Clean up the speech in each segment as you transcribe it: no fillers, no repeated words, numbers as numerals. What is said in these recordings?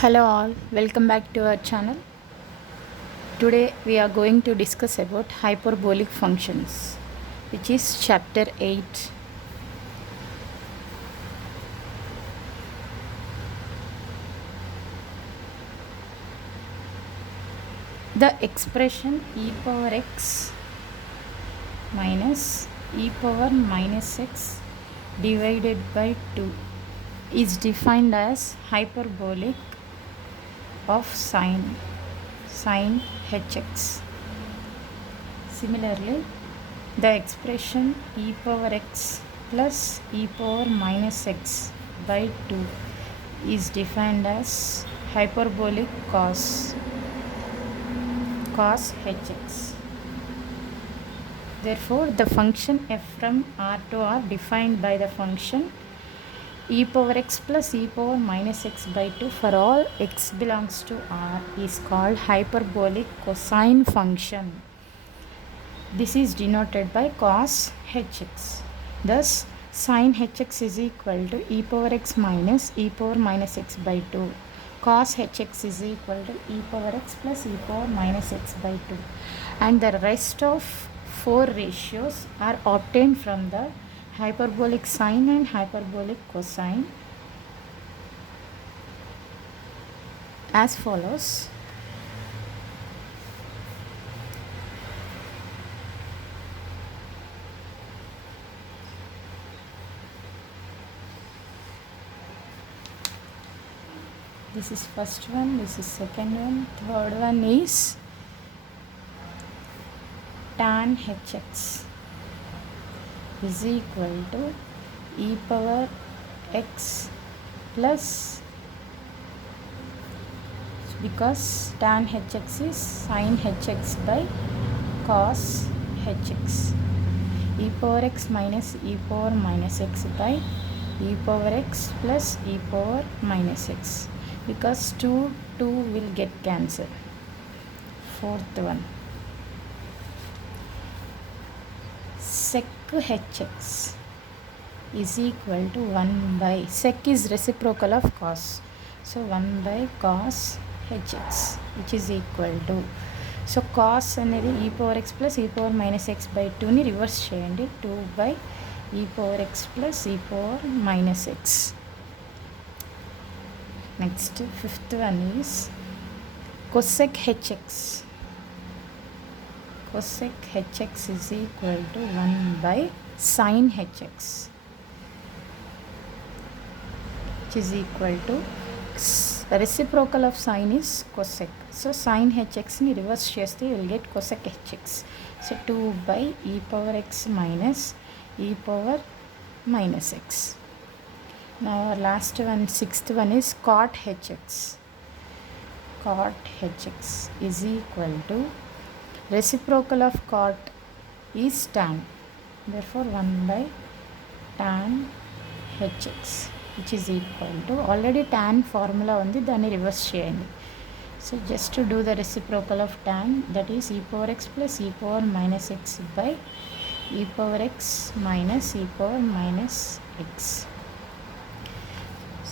Hello all, welcome back to our channel. Today we are going to discuss about hyperbolic functions, which is chapter 8. The expression e power x minus e power minus x divided by 2 is defined as hyperbolic of sine hx. Similarly, the expression e power x plus e power minus x by 2 is defined as hyperbolic cos hx. Therefore, the function f from R to R defined by the function e power x plus e power minus x by 2 for all x belongs to R is called hyperbolic cosine function. This is denoted by cos hx. Thus, sin hx is equal to e power x minus e power minus x by 2. Cos hx is equal to e power x plus e power minus x by 2. And the rest of 4 ratios are obtained from the hyperbolic sine and hyperbolic cosine as follows. This is first one, this is second one, third one is tan hx is equal to e power x plus, because tan hx is sin hx by cos hx, e power x minus e power minus x by e power x plus e power minus x, because 2 will get cancelled. Fourth one, sec hx is equal to 1 by, sec is reciprocal of cos, so 1 by cos hx, which is equal to, so cos అనేది e power x plus e power minus x by 2 ని reverse చేయండి, 2 by e power x plus e power minus x. Next, fifth one is cosec hx. Cosec hx is equal to 1 by sin hx, which is equal to, reciprocal of sin is cosec, so sin hx ni reverse cheste you will get cosec hx, so 2 by e power x minus e power minus x. Now our last one, sixth one is cot hx. Cot hx is equal to, reciprocal of cot is tan, therefore 1 by tan hx, which is equal to, already tan formula ఉంది, దాన్ని reverse చేయండి. So just to do the reciprocal of tan, that is e power x plus e power minus x by e power x minus e power minus x.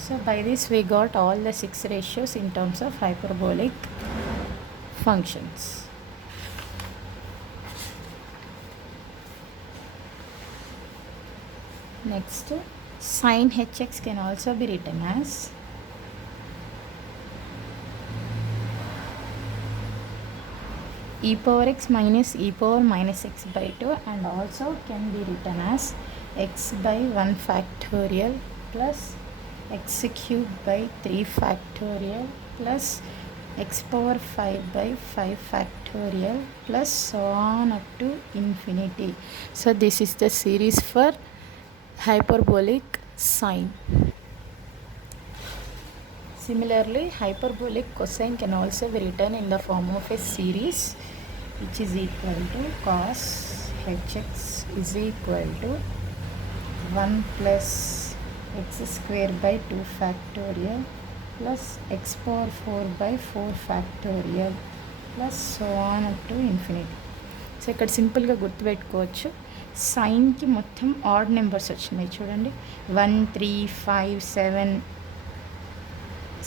So by this we got all the 6 ratios in terms of hyperbolic functions. Next, sin hx can also be written as e power x minus e power minus x by 2, and also can be written as x by 1 factorial plus x cubed by 3 factorial plus x power 5 by 5 factorial plus so on up to infinity. So this is the series for hyperbolic sine. Similarly, hyperbolic cosine can also be written in the form of a series, which is equal to cos hx is equal to 1 plus x square by 2 factorial plus x power 4 by 4 factorial plus so on up to infinity. So ఇక్కడ సింపుల్గా గుర్తుపెట్టుకోవచ్చు, సైన్కి మొత్తం odd numbers వచ్చినాయి చూడండి, 1 3 5 7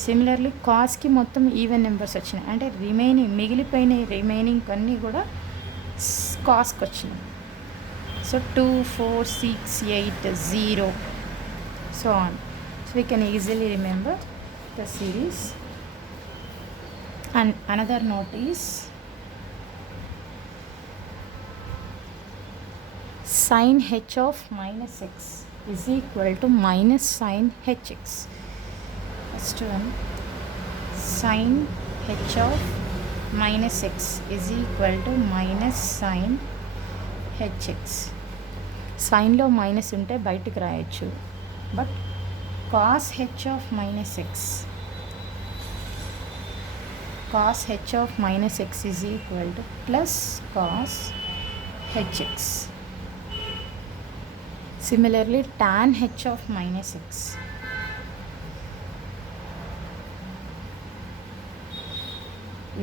similarly కాస్కి మొత్తం even numbers వచ్చినాయి, అంటే మిగిలిపోయిన రిమైనింగ్ అన్నీ కూడా కాస్కి వచ్చినాయి. So 2, 4, 6, 8, 0, so on. So we can easily remember the series. And another note is sin h of minus x is equal to minus sin hx. First one, sin h of minus x is equal to minus sin hx. సైన్లో minus ఉంటే బయటికి రాయొచ్చు, but cos h of minus x cos h of minus x is equal to plus cos hx. Similarly, tan h of minus x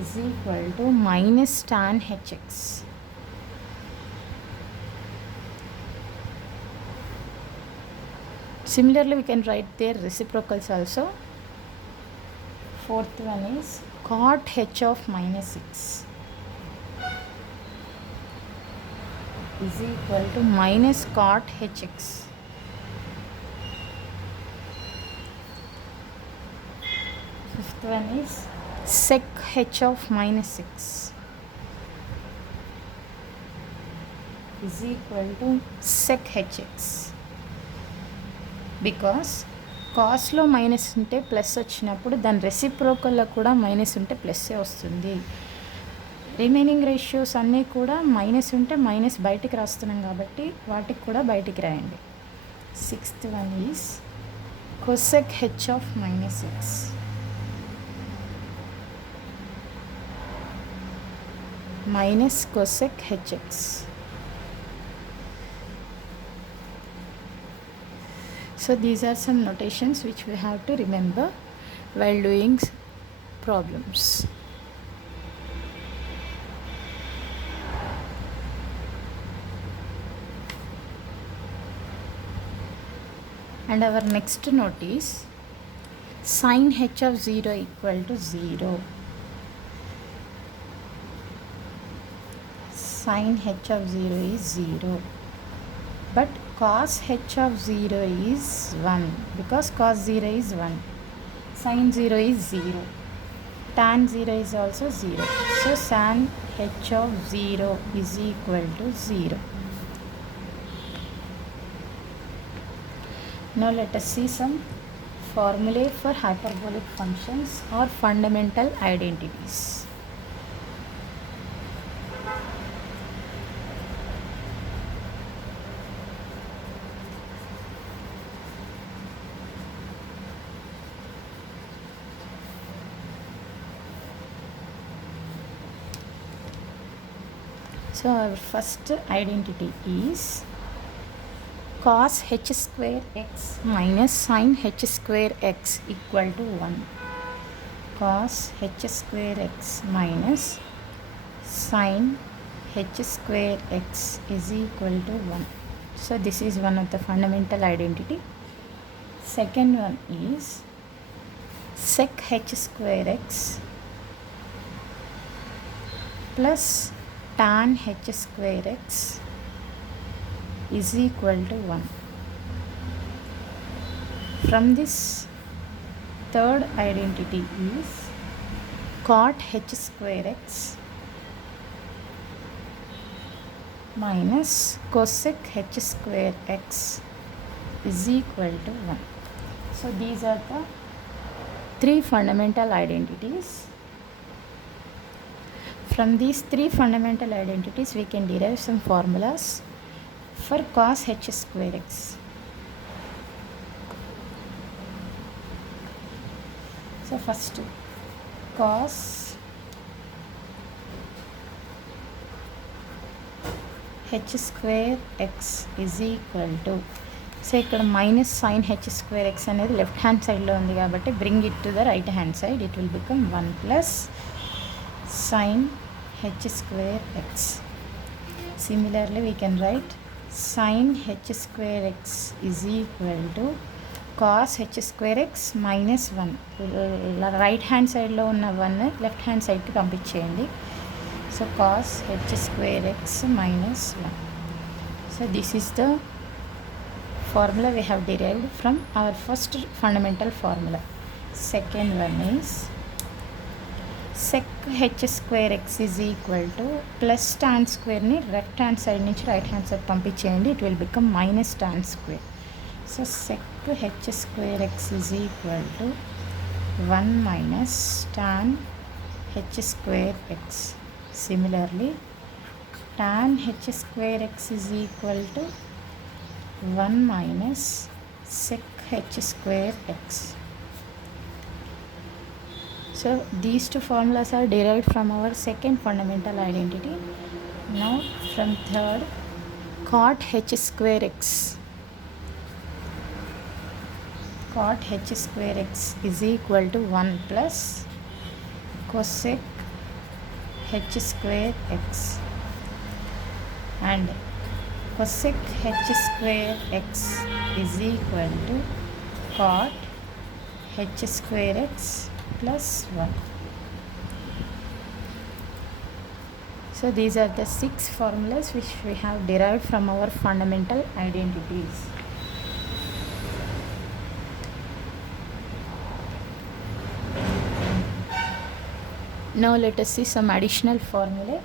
is equal to minus tan hx. Similarly, we can write their reciprocals also. Fourth one is cot h of minus 6 is equal to minus cot hx. Fifth one is sec h of minus 6 is equal to sec hx. Because కాస్ట్లో minus ఉంటే plus వచ్చినప్పుడు దాని రెసిప్రోకల్లో కూడా minus ఉంటే ప్లస్సే వస్తుంది. Remaining ratios అన్నీ కూడా minus ఉంటే మైనస్ బయటికి రాస్తున్నాం కాబట్టి వాటికి కూడా బయటికి రాయండి. Sixth one is cosec H of minus x minus cosec hx. So these are some notations which we have to remember while doing problems. And our next note is sin h of 0 equal to 0. Sin h of 0 is 0. But cos h of 0 is 1, because cos 0 is 1, sin 0 is 0, tan 0 is also 0. So sin h of 0 is equal to 0. Now let us see some formulae for hyperbolic functions or fundamental identities. So our first identity is cos h square x minus sin h square x equal to 1. Cos h square x minus sin h square x is equal to 1. So this is one of the fundamental identity. Second one is sec h square x plus tan h square x is equal to 1. From this, third identity is cot h square x minus cosec h square x is equal to 1. So these are the three fundamental identities. From these three fundamental identities, we can derive some formulas for cos h square x. So first, cos h square x is equal to, so ఇక్కడ minus sin h square x అనేది left hand side లో ఉంది కాబట్టి bring it to the right hand side, it will become 1 plus sin h square x. Similarly, we can write sin h square x is equal to cos h square x minus 1, right hand సైడ్లో ఉన్న 1 left hand సైడ్కి పంపించేయండి. So cos h square x minus 1. So this is the formula we have derived from our first fundamental formula. Second one is sec h square x is equal to plus tan square ni left hand side నుంచి right hand side పంపించేయండి. It will become minus tan square. So sec h square x is equal to 1 minus tan h square x. Similarly, tan h square x is equal to 1 minus sec h square x. So these two formulas are derived from our second fundamental identity. Now from third, cot h square x. Cot h square x is equal to 1 plus cosec h square x, and cosec h square x is equal to cot h square x plus 1. So these are the 6 formulas which we have derived from our fundamental identities. Now let us see some additional formulae.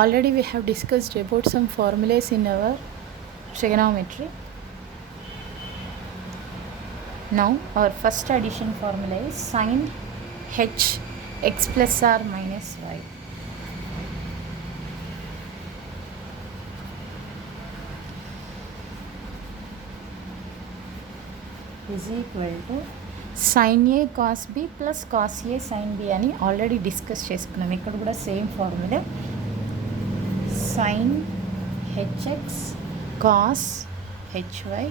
Already we have discussed about some formulas in our trigonometry. Now our first addition formula is sin h x plus r minus y is equal to sin a cos b plus cos a sin b అని already discuss చేసుకున్నాం. ఇక్కడ కూడా same formula sin hx cos hy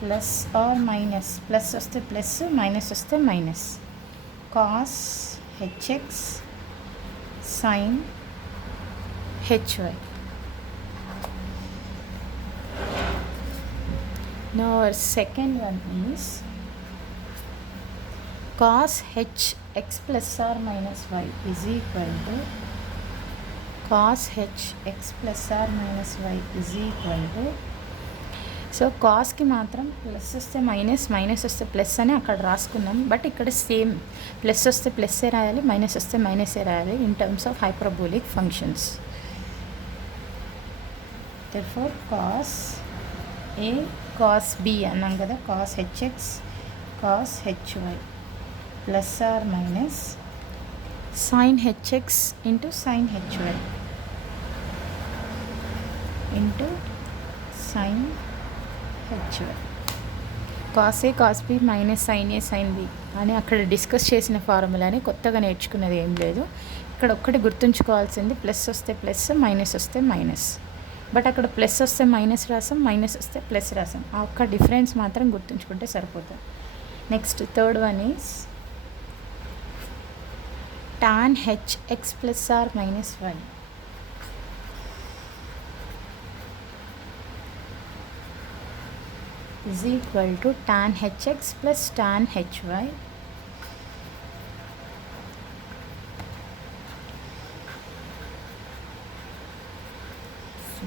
plus or minus, plus వస్తే plus, minus వస్తే minus, cos hx sin hy. Now our second one is cos h x plus r minus y is equal to cos h x plus r minus y is equal to, so కాస్కి మాత్రం plus వస్తే minus, minus వస్తే plus అని అక్కడ రాసుకున్నాం. But ఇక్కడ same plus వస్తే ప్లస్సే రాయాలి, మైనస్ వస్తే మైనసే రాయాలి in terms of hyperbolic functions. therefore cos a cos b అన్నాం కదా, cos hx cos hy plus or minus sin hx into sin hy into sin hy. cos a cos b minus sin a sin b అని అక్కడ discuss చేసిన ఫార్ములాని కొత్తగా నేర్చుకున్నది ఏం లేదు. ఇక్కడ ఒక్కటి గుర్తుంచుకోవాల్సింది, ప్లస్ వస్తే ప్లస్, మైనస్ వస్తే మైనస్. బట్ అక్కడ ప్లస్ వస్తే మైనస్ రాసాం, మైనస్ వస్తే ప్లస్ రాసాం. ఆ ఒక్క డిఫరెన్స్ మాత్రం గుర్తుంచుకుంటే సరిపోతుంది. Next third one is tan h x plus r minus y is equal to tan hx plus tan hy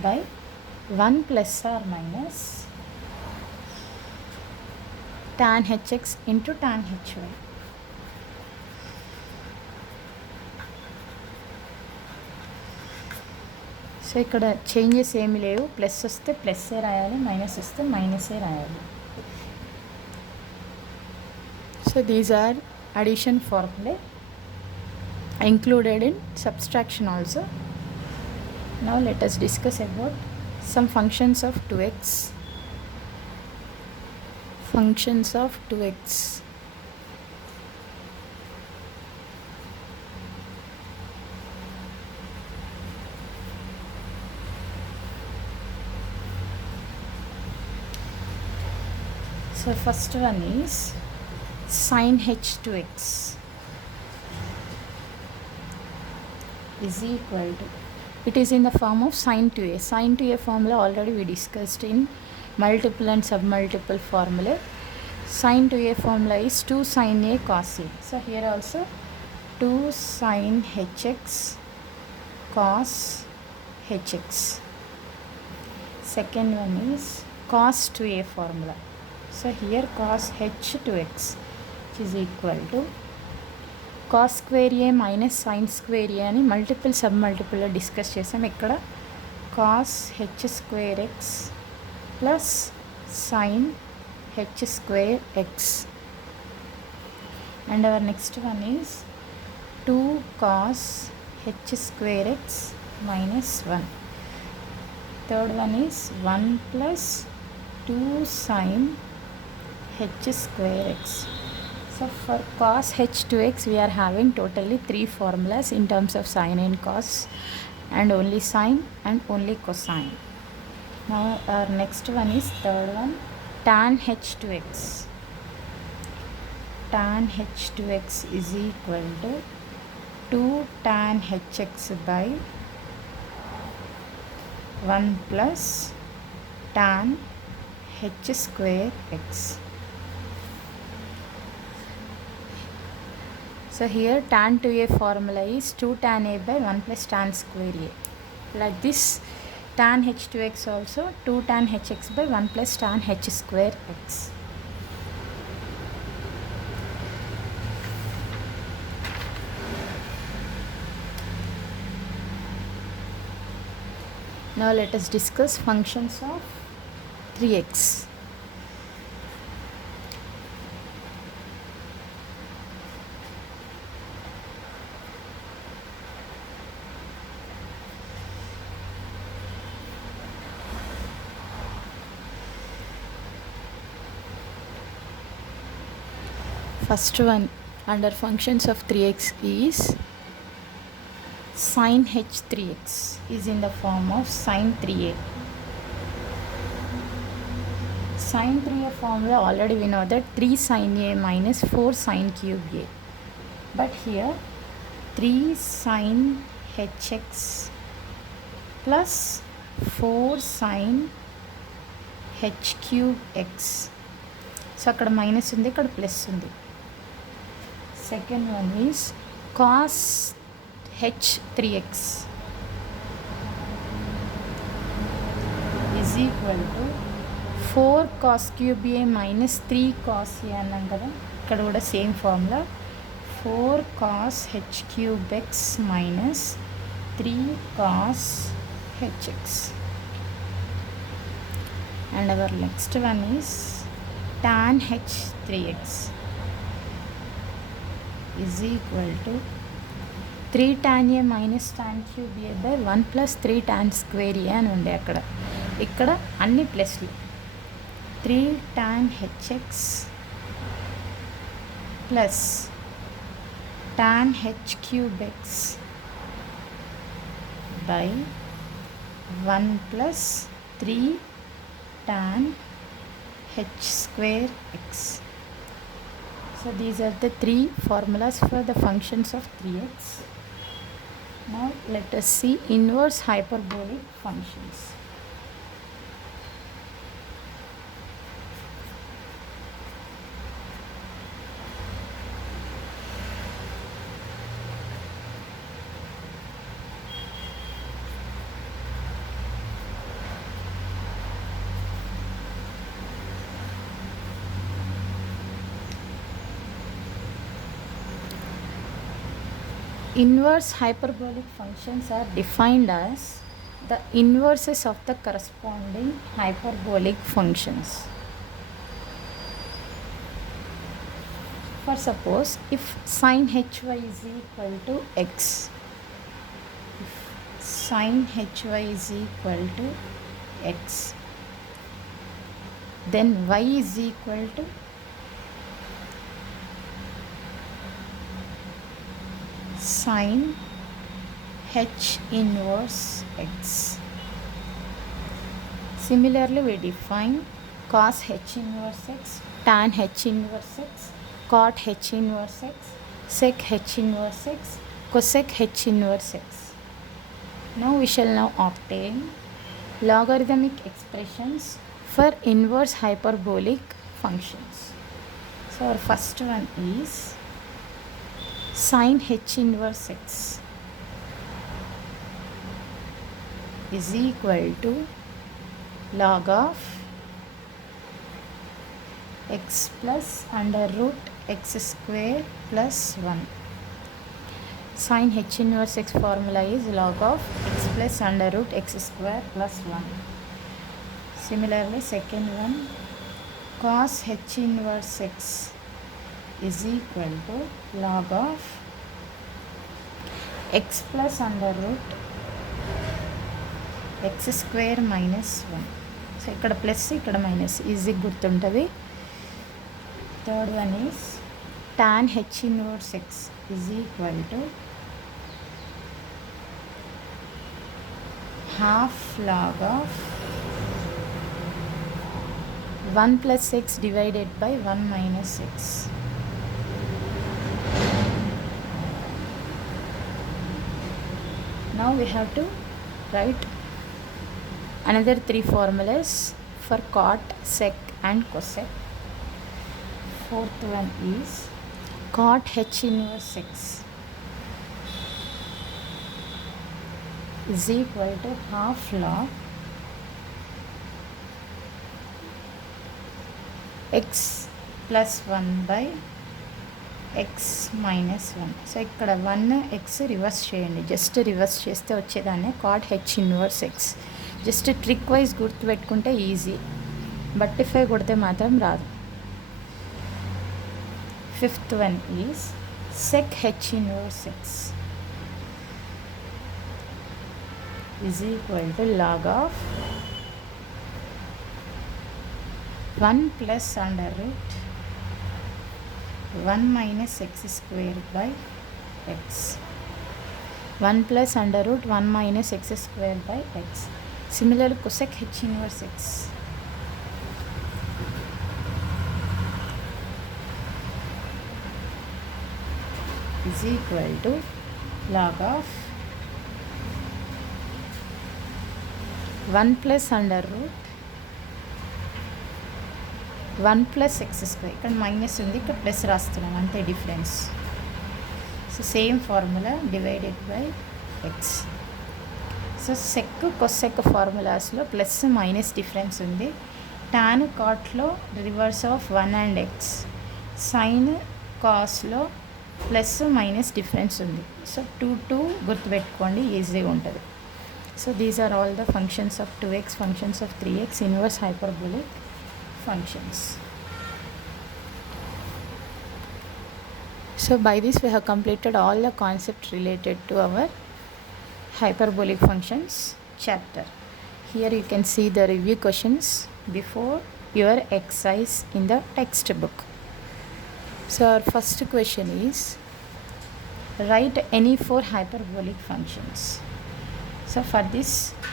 by 1 plus or minus tan hx into tan hy. So ఇక్కడ changes ఏమి లేవు, plus వస్తే ప్లస్సే రాయాలి, minus వస్తే మైనసే రాయాలి. So these are addition formulae included in subtraction also. Now let us discuss about some functions of 2x. Functions of 2x. So first one is sin h2x is equal to, it is in the form of sin 2a. Sin 2a formula already we discussed in multiple and submultiple formula. Sin 2a formula is 2 sin a cos a. So here also 2 sin hx cos hx. Second one is cos 2a formula. So here cos h2x which is equal to cos square a minus sin square a అని multiple sub మల్టిపుల్లో discuss చేసాం. ఇక్కడ cos h square x plus sin h square x. And our next one is 2 cos h square x minus 1. Third one is 1 plus 2 sin h square x. So for cos h2x we are having totally 3 formulas in terms of sine and cos, and only sine and only cosine. Now our next one is third one, tan h2x. Tan h2x is equal to 2 tan hx by 1 plus tan h square x. So here tan 2a formula is 2 tan a by 1 plus tan square a. Like this tan h2x also 2 tan hx by 1 plus tan h square x. Now let us discuss functions of 3x. First one under functions of 3x is sin h3x is in the form of sin 3a. Sin 3a formula already we know that 3 sin a minus 4 sin cube a. But here 3 sin hx plus 4 sin h cube x. So akkada minus undi, ikkada plus undi. Second one is cos h3x is equal to 4 cos cube a minus 3 cos a అన్నాం కదా. ఇక్కడ కూడా same formula 4 cos h cube x minus 3 cos hx. And our next one is tan h3x is equal to 3 tan a minus tan cube a by 1 plus 3 tan square a అని ఉండే అక్కడ. ఇక్కడ అన్ని ప్లస్లు 3 tan hx plus tan h cube x by 1 plus 3 tan h square x. So these are the 3 formulas for the functions of 3x. Now let us see inverse hyperbolic functions. Inverse hyperbolic functions are defined as the inverses of the corresponding hyperbolic functions. For suppose if sin hy is equal to x, if sin hy is equal to x, then y is equal to sin h inverse x. Similarly we define cos h inverse x, tan h inverse x, cot h inverse x, sec h inverse x, cosec h inverse x. Now we shall now obtain logarithmic expressions for inverse hyperbolic functions. So our first one is sin h inverse x is equal to log of x plus under root x square plus 1. Sin h inverse x formula is log of x plus under root x square plus 1. Similarly, second one, cos h inverse x is equal to log of x plus under root x square minus 1. So ikkada plus ikkada minus easy gurtuntadi. Third one is tan h inverse x is equal to half log of 1 plus x divided by 1 minus x. Now we have to write another three formulas for cot, sec and cosec. Fourth one is cot h inverse x is equal to half log x plus 1 by x minus 1. So ఇక్కడ 1x reverse చేయండి, just reverse చేస్తే వచ్చేదాన్ని cot h inverse x. Just trick wise గుర్తుపెట్టుకుంటే easy, బట్టిఫై కొడితే మాత్రం రాదు. Fifth one is sec h inverse x is equal to log of 1 plus under root 1 minus x square by x. 1 plus under root 1 minus x square by x. Similarly, cosec h inverse x is equal to log of 1 plus under root 1 plus x square. ఇక్కడ minus ఉంది, ఇక్కడ plus రాస్తున్నాం, అంతే difference. So same formula divided by x. So sec cosec ఫార్ములాస్లో plus minus difference ఉంది. Tan కాట్లో reverse of 1 and x. Sine కాస్లో plus minus difference ఉంది. సో 2 గుర్తుపెట్టుకోండి, ఈజీగా ఉంటుంది. So these are all the functions of 2x, functions of 3x, inverse hyperbolic functions. So by this we have completed all the concepts related to our hyperbolic functions chapter. Here you can see the review questions before your exercise in the textbook. So our first question is, write any 4 hyperbolic functions. So for this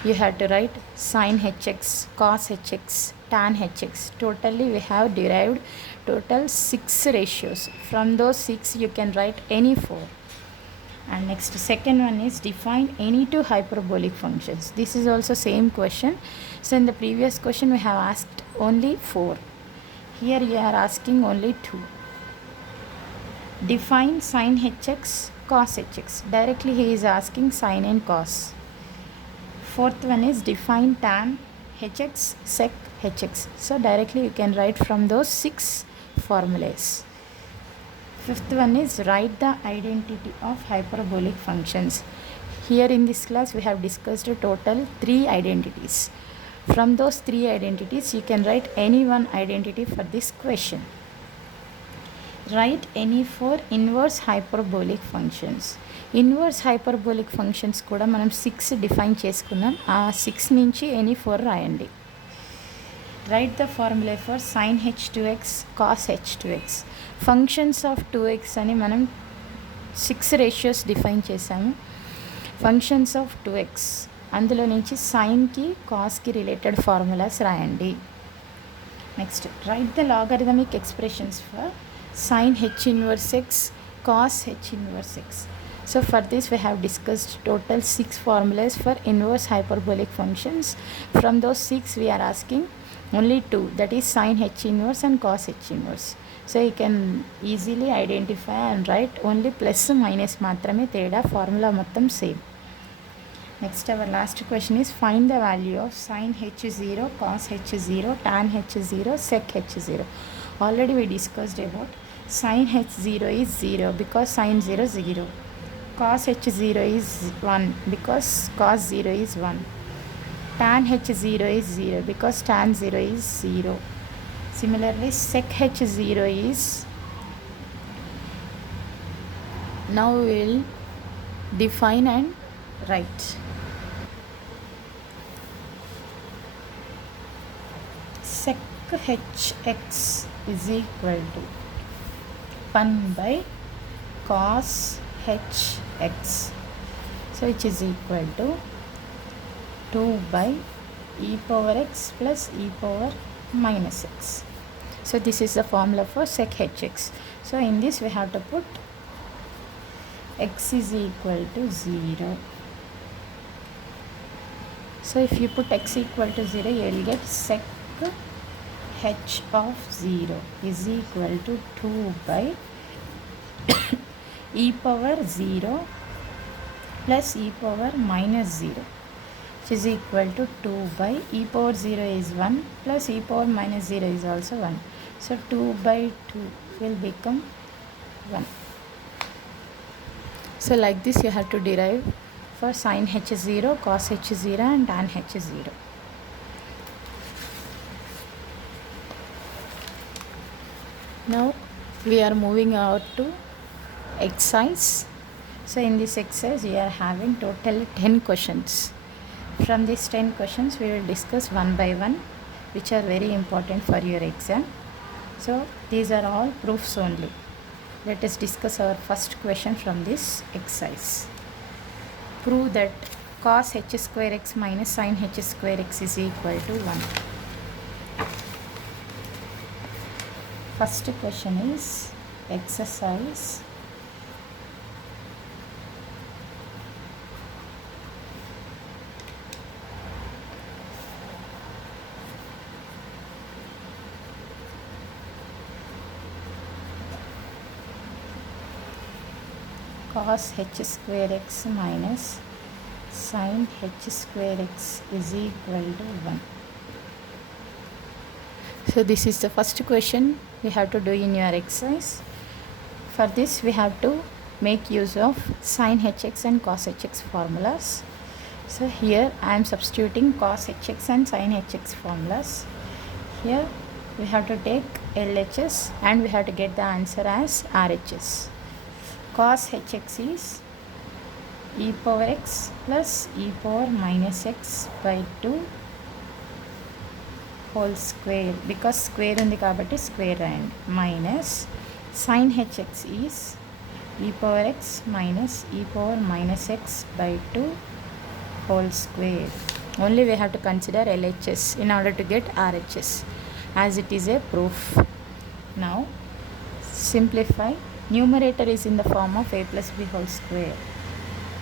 you have to write sin hx, cos hx, tan hx. Totally we have derived total 6 ratios. From those 6 you can write any 4. And next, second one is define any 2 hyperbolic functions. This is also same question. So in the previous question we have asked only 4. Here you are asking only 2. Define sin hx, cos hx. Directly he is asking sin and cos. Fourth one is define tan hx, sec hx. So directly you can write from those 6 formulas. Fifth one is write the identity of hyperbolic functions. Here in this class we have discussed a total 3 identities. From those 3 identities you can write any one identity for this question. Write any 4 inverse hyperbolic functions. Inverse hyperbolic functions కూడా మనం 6 define చేసుకున్నాం. ఆ 6 నుంచి any 4 రాయండి. Write the formula for sine h2x, cos h2x. Functions of 2x అని మనం 6 ratios define చేసాము. Functions of 2x, అందులో నుంచి సైన్కి కాస్కి రిలేటెడ్ ఫార్ములాస్ రాయండి. Next, write the logarithmic expressions for sine h inverse x, cos h inverse x. So for this we have discussed total 6 formulas for inverse hyperbolic functions. From those 6 we are asking only 2, that is sine h inverse and cos h inverse. So you can easily identify and write only plus minus మాత్రమే తేడా, formula మొత్తం same. Next, our last question is find the value of sin h0, cos h0, tan h0, sec h0. Already we discussed about sin h0 is 0 because sin 0 is 0. Cos h0 is 1 because cos 0 is 1. Tan h0 is 0 because tan 0 is 0. Similarly, sec h0 is, now we will define and write. Sec hx is equal to 1 by cos hx, so which is equal to 2 by e power x plus e power minus x. So this is the formula for sec hx. So in this we have to put x is equal to 0. So if you put x equal to 0, you will get sec h of 0 is equal to 2 by e power 0 plus e power minus 0, which is equal to 2 by e power 0 is 1 plus e power minus 0 is also 1. So 2 by 2 will become 1. So like this you have to derive for sin h0, cos h0 and tan h0. Now we are moving out to exercise. So in this exercise we are having total 10 questions. From these 10 questions we will discuss one by one, which are very important for your exam. So these are all proofs only. Let us discuss our first question from this exercise. Prove that cos h square x minus sin h square x is equal to 1. First question is exercise cos h square x minus sin h square x is equal to 1. So this is the first question we have to do in your exercise. For this we have to make use of sin hx and cos hx formulas. So here I am substituting cos hx and sin hx formulas. Here we have to take LHS and we have to get the answer as RHS. Cos hx is e power x plus e power minus x by 2 whole square, because square undi kabatti square and minus sin hx is e power x minus e power minus x by 2 whole square. Only we have to consider LHS in order to get RHS, as it is a proof. Now simplify. Numerator is in the form of a plus b whole square.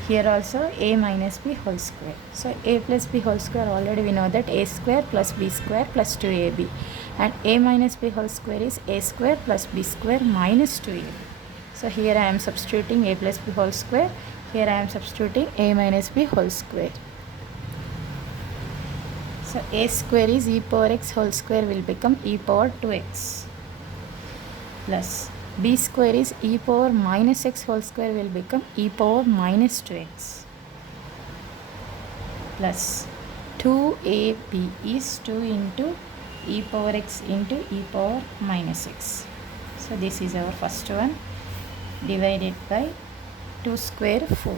Here also a minus b whole square. So a plus b whole square, already we know that a square plus b square plus 2ab, and a minus b whole square is a square plus b square minus 2ab. So here I am substituting a plus b whole square, here I am substituting a minus b whole square. So a square is e power x whole square will become e power 2x, plus b square is e power minus x whole square will become e power minus 2x, plus 2ab is 2 into e power x into e power minus x. So this is our first one, divided by 2 square 4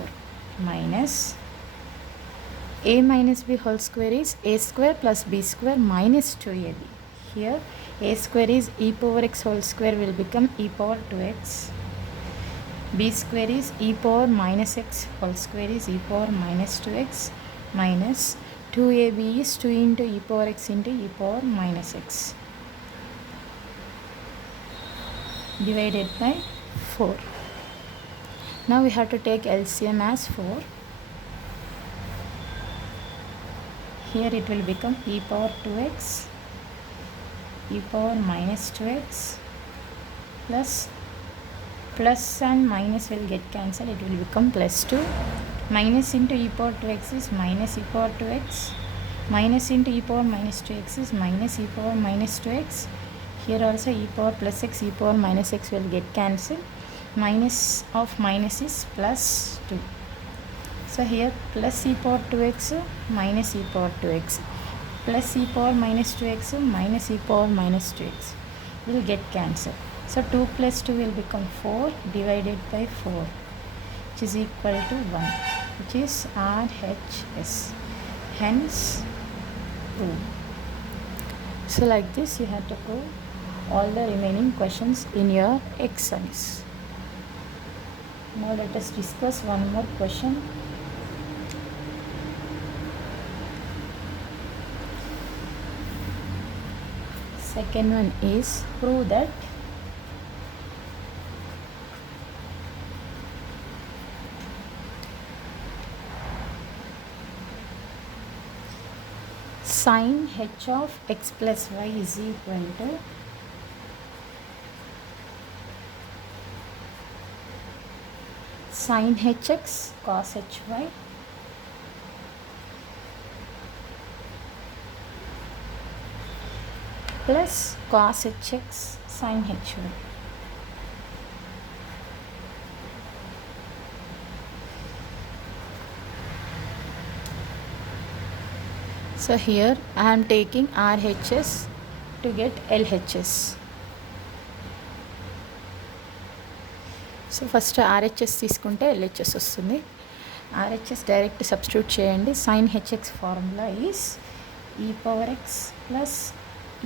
minus a minus b whole square is a square plus b square minus 2ab. Here a square is e power x whole square will become e power 2x. B square is e power minus x whole square is e power minus 2x, minus 2ab is 2 into e power x into e power minus x. divided by 4. Now we have to take LCM as 4. Here it will become e power 2x, e power minus 2x plus and minus will get cancelled. It will become plus 2. Minus into e power 2x is minus e power 2x. Minus into e power minus 2x is minus e power minus 2x. Here also e power plus x, e power minus x will get cancelled. Minus of minus is plus 2. So here plus e power 2x minus e power 2x plus e power minus 2x minus e power minus 2x will get cancelled. So 2 plus 2 will become 4 divided by 4, which is equal to 1, which is RHS. Hence prove. So like this you have to prove all the remaining questions in your exercise. Now let us discuss one more question. Second one is prove that sin h of x plus y is equal to sin hx cos hy plus cos hx sin hy. So here I am taking RHS to get LHS. So first RHS తీసుకుంటే LHS వస్తుంది. RHS direct substitute చేయండి. sin hx formula is e power x plus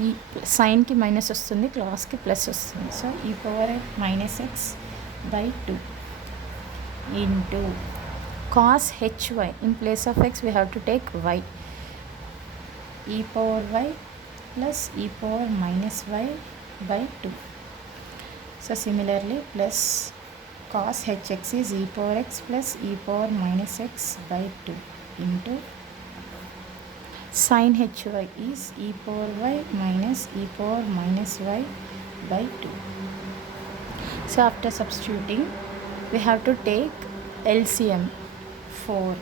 ఈ సైన్కి minus వస్తుంది, క్లాస్కి plus వస్తుంది. So e power minus X by 2 into cos H Y. In place of X we have to take Y. e power y plus e power minus y by 2. So similarly plus cos hx is e power x plus e power minus x by 2 into sin hy is e power y minus e power minus y by 2. So after substituting we have to take LCM 4.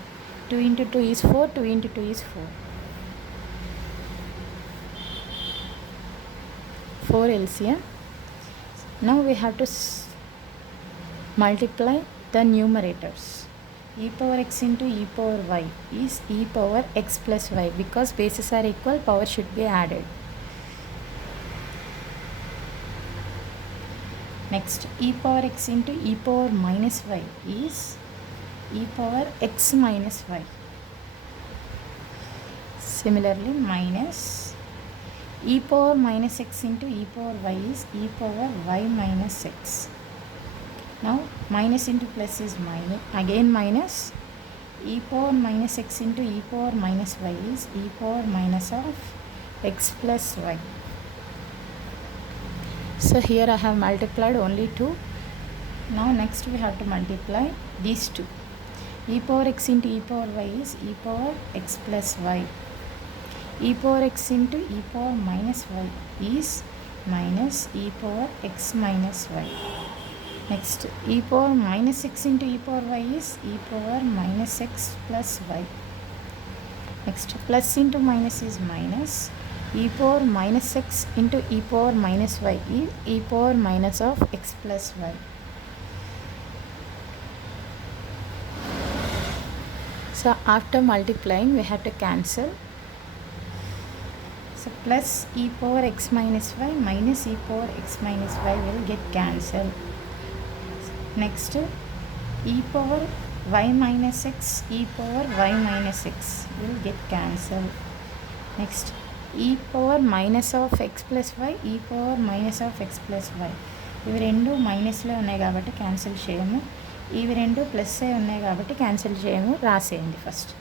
2 into 2 is 4, 2 into 2 is 4. 4 LCM. Now we have to multiply the numerators. E power x into e power y is e power x plus y. Because bases are equal, power should be added. Next, e power x into e power minus y is e power x minus y. Similarly, minus e power minus x into e power y is e power y minus x. Now minus into plus is minus, again minus. E power minus x into e power minus y is e power minus of x plus y. So here I have multiplied only 2. Now next we have to multiply these two. E power x into e power y is e power x plus y. E power x into e power minus y is minus e power x minus y. Next, e power minus x into e power y is e power minus x plus y. Next, plus into minus is minus. E power minus x into e power minus y is e power minus of x plus y. So after multiplying we have to cancel. So plus e power x minus y minus e power x minus y will get cancelled. Next, e power y minus x, e power y minus x will get cancelled. Next, e power minus of x plus y, e power minus of x plus y. ఇవి రెండు మైనస్లో ఉన్నాయి కాబట్టి cancel చేయము. ఇవి రెండు plus అయి ఉన్నాయి కాబట్టి క్యాన్సిల్ చేయము, రాసేయండి first.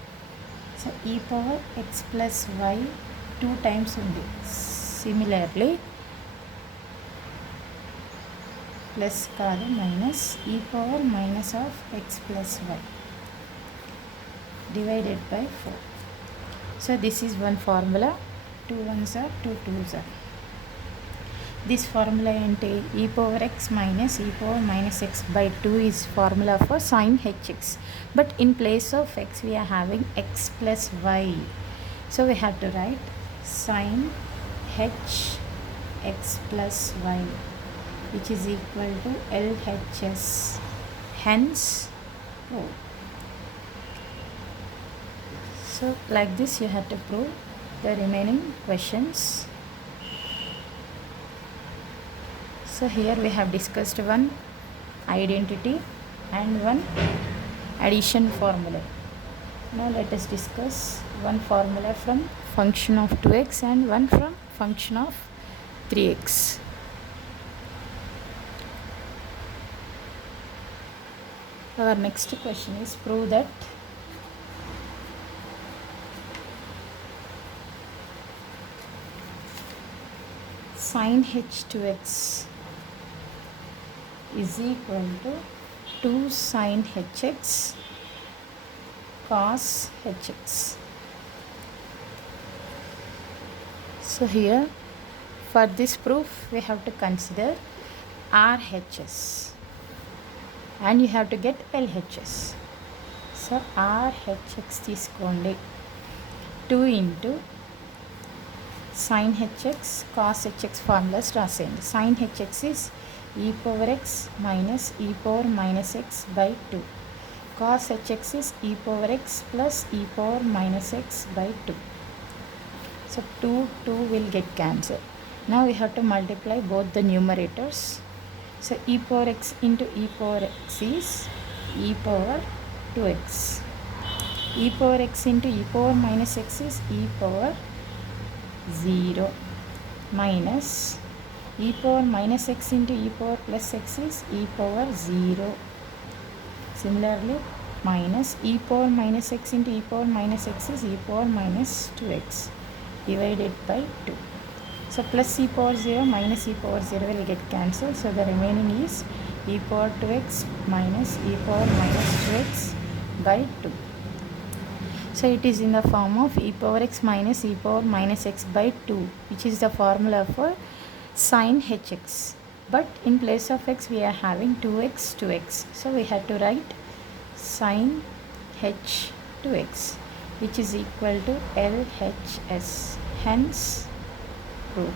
So E power X plus Y 2 times ఉంది. Similarly plus కాదు minus e power minus of x plus y divided by 4. So this is one formula. 2 1s are 2 2s are. This formula ante e power x minus e power minus x by 2 is formula for sin hx. But in place of x we are having x plus y. So we have to write sin h x plus y, which is equal to LHS. Hence, prove. So like this you have to prove the remaining questions. So here we have discussed one identity and one addition formula. Now let us discuss one formula from function of 2x and one from function of 3x. Our next question is prove that sin h2x is equal to 2 sin hx cos hx. So here for this proof we have to consider RHS and you have to get LHS. So RHX తీసుకోండి 2 into sin hx cos hx formulas రాసేయండి. sin hx is e power x minus e power minus x by 2. Cos hx is e power x plus e power minus x by 2. So 2 will get cancelled. Now we have to multiply both the numerators. So e power x into e power x is e power 2x. E power x into e power minus x is e power 0 minus e power minus x into e power plus x is e power 0. Similarly, minus e power minus x into e power minus x is e power minus 2x divided by 2. So plus e power 0 minus e power 0 will get cancelled. So the remaining is e power 2x minus e power minus 2x by 2. So it is in the form of e power x minus e power minus x by 2, which is the formula for sin hx. But in place of x we are having 2x 2x. So we have to write sin h 2x, which is equal to LHS. Hence, proof.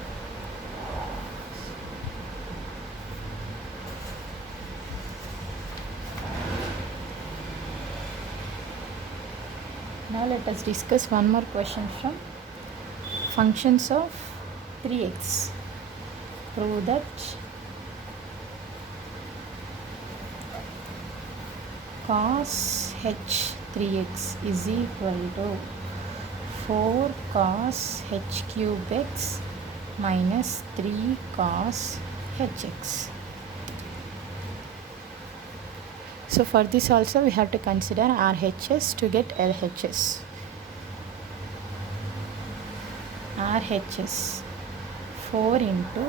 Now let us discuss one more question from functions of 3x. Prove that cos h 3x is equal to 4 cos h cube x minus 3 cos hx. So for this also we have to consider RHS to get LHS. RHS 4 into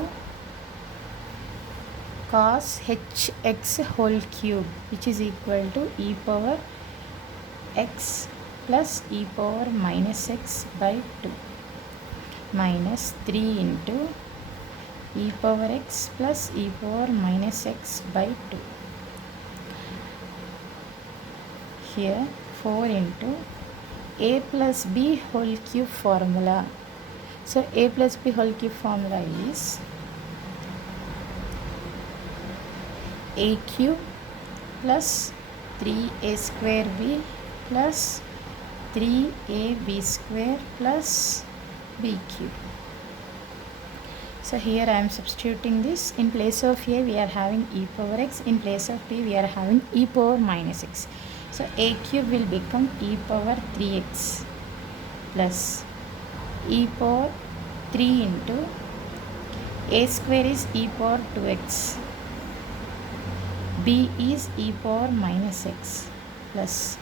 cos hx whole cube, which is equal to e power x plus e power minus x by 2 minus 3 into e power x plus e power minus x by 2. Here 4 into a plus b whole cube formula. So a plus b whole cube formula is a cube plus 3a square b plus 3ab square plus b cube. So here I am substituting this. In place of a we are having e power x, in place of b we are having e power minus x. So a cube will become e power 3x plus e power 3 into a square is e power 2x, b is e power minus x plus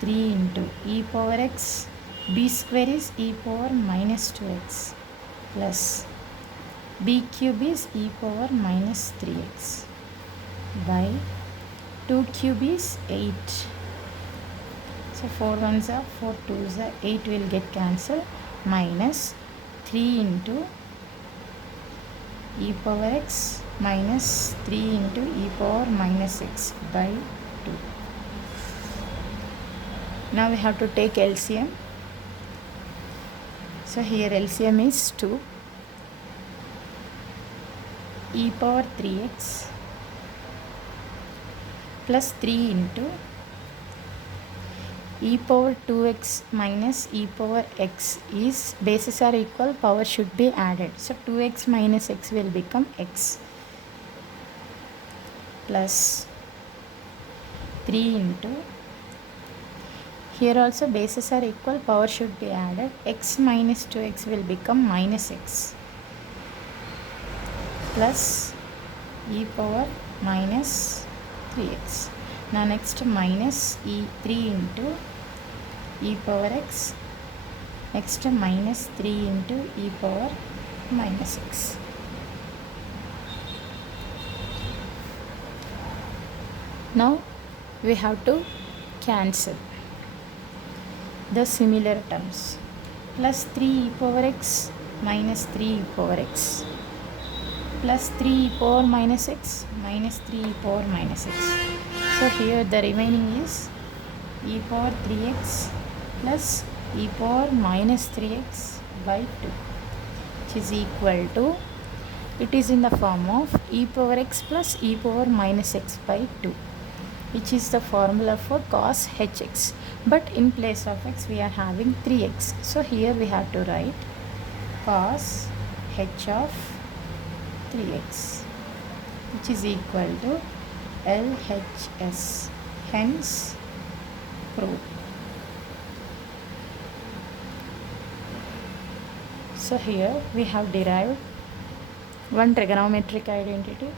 3 into e power x, b square is e power minus 2x plus b cube is e power minus 3x. by 2 cube is 8. So 4 ones are 4 twos are 8 will get cancelled, minus 3 into e power x minus 3 into e power minus x by 2. Now we have to take LCM. So here LCM is 2 e power 3x plus 3 into e power 2x minus e power x is bases are equal, power should be added. So 2x minus x will become x plus 3 into, here also bases are equal, power should be added, x minus 2x will become minus x plus e power minus 3x. Now next minus 3 into e power x, next minus 3 into e power minus x. Now we have to cancel the similar terms. Plus 3 e power x minus 3 e power x plus 3 e power minus x minus 3 e power minus x. So here the remaining is e power 3x plus e power minus 3x by 2, which is equal to, it is in the form of e power x plus e power minus x by 2, which is the formula for cos hx, but in place of x we are having 3x. So here we have to write cos h of 3x, which is equal to LHS, hence proved. So here we have derived one trigonometric identity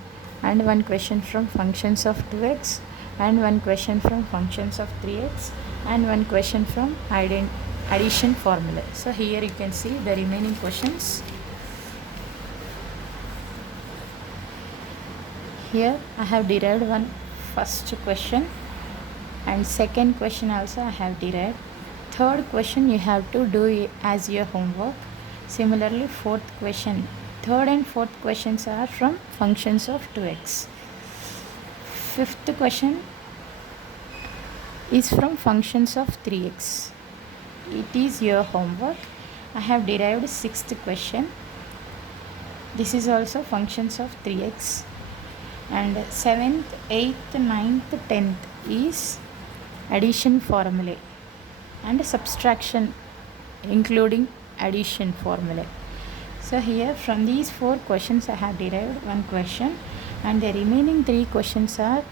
and one question from functions of 2x and one question from functions of 3x and one question from addition formula. So here you can see the remaining questions. Here I have derived one first question and second question also I have derived. Third question you have to do as your homework. Similarly fourth question, third and fourth questions are from functions of 2x. Fifth question is from functions of 3x. It is your homework. I have derived sixth question. This is also functions of 3x. And 7th, 8th, 9th, 10th is addition formulae and subtraction including addition formulae. So here from these 4 questions I have derived one question and the remaining 3 questions are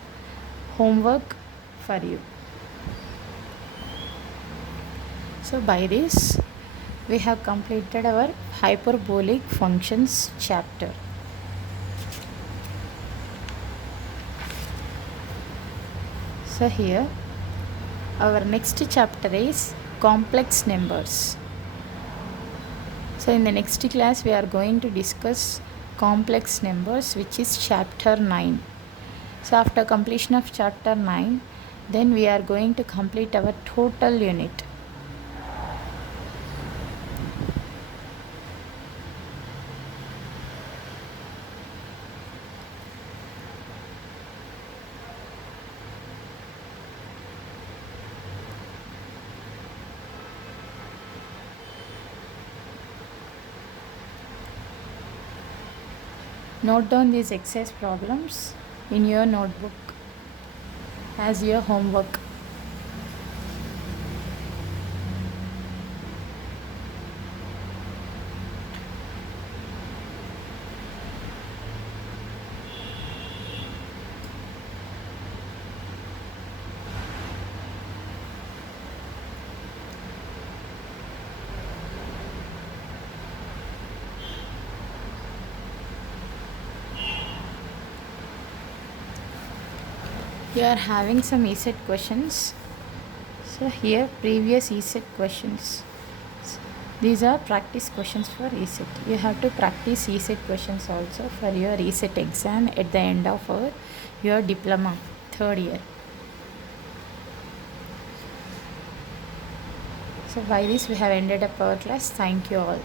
homework for you. So by this we have completed our hyperbolic functions chapter. So here our next chapter is complex numbers. So in the next class we are going to discuss complex numbers, which is chapter 9. So after completion of chapter 9, then we are going to complete our total unit. Note down these exercise problems in your notebook as your homework. You are having some ESET questions. So here previous ESET questions. These are practice questions for ESET. You have to practice ESET questions also for your ESET exam at the end of your diploma, third year. So by this we have ended up our class. Thank you all.